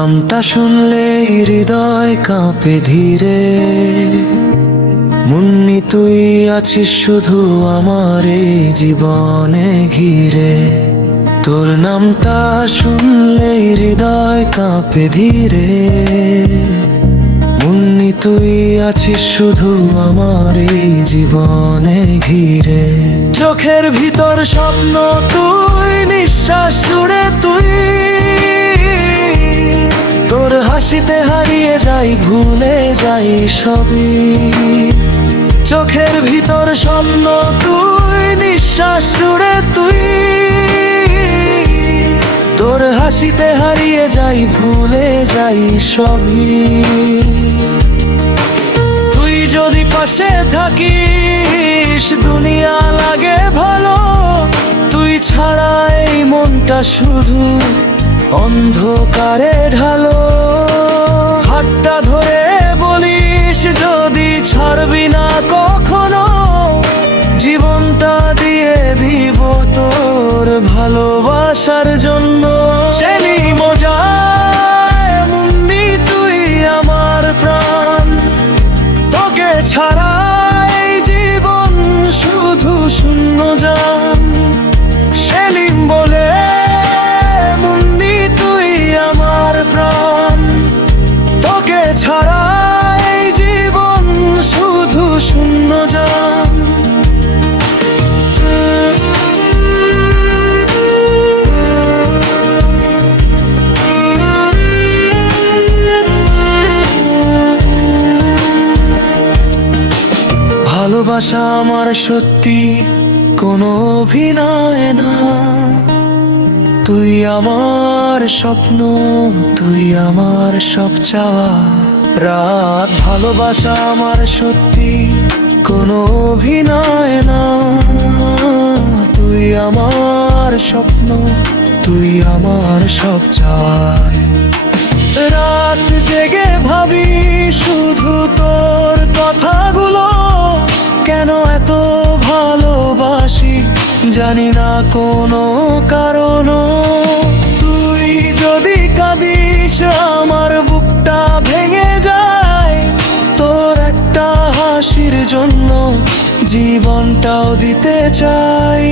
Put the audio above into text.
নামটা শুনলেই হৃদয় কাঁপে ধীরে। মুন্নি তুই আছিস শুধু আমার এই জীবনে ঘিরে। তোর নামটা শুনলেই হৃদয় কাঁপে ধীরে। মুন্নি তুই আছিস শুধু আমার এই জীবনে ঘিরে। চোখের ভিতর স্বপ্ন তুই, নিঃশ্বাস জুড়ে তুই। তোর হাসিতে হারিয়ে যাই, ভুলে যাই সবই। চোখের ভিতর স্বপ্ন তুই, নিঃশ্বাস জুড়ে তুই। তোর হাসিতে হারিয়ে যাই, ভুলে যাই সবই। তুই যদি পাশে থাকিস দুনিয়া লাগে ভালো। তুই ছাড়া এই মনটা শুধু অন্ধকারে ঢালো। হাতটা ধরে বলিস যদি ছাড়বি না কখনো। জীবনটা দিয়ে দিব তোর ভালোবাসার জন্য। শেলি মজায় মুন্নি তুই আমার প্রাণ। তোকে ছাড়া এই জীবন শুধু শূন্য জান। সেলিম বলে মুন্নি তুই আমার প্রাণ। তোকে ছাড়া এই জীবন শুধু শূন্য জান। ভালোবাসা আমার সত্যি কোনো অভিনয় না। তুই আমার স্বপ্ন, তুই আমার সব চাওয়া রাত। ভালোবাসা আমার সত্যি কোনো অভিনয় না। তুই আমার স্বপ্ন, তুই আমার সব চাই। রাত জেগে ভাবি শুধু তোর কথাগুলো। কেন এত ভালোবাসি জানি না কোনো কারণ। তুই যদি কাঁদিস আমার বুকটা ভেঙে যায়। তোর একটা হাসির জন্য জীবনটাও দিতে চাই।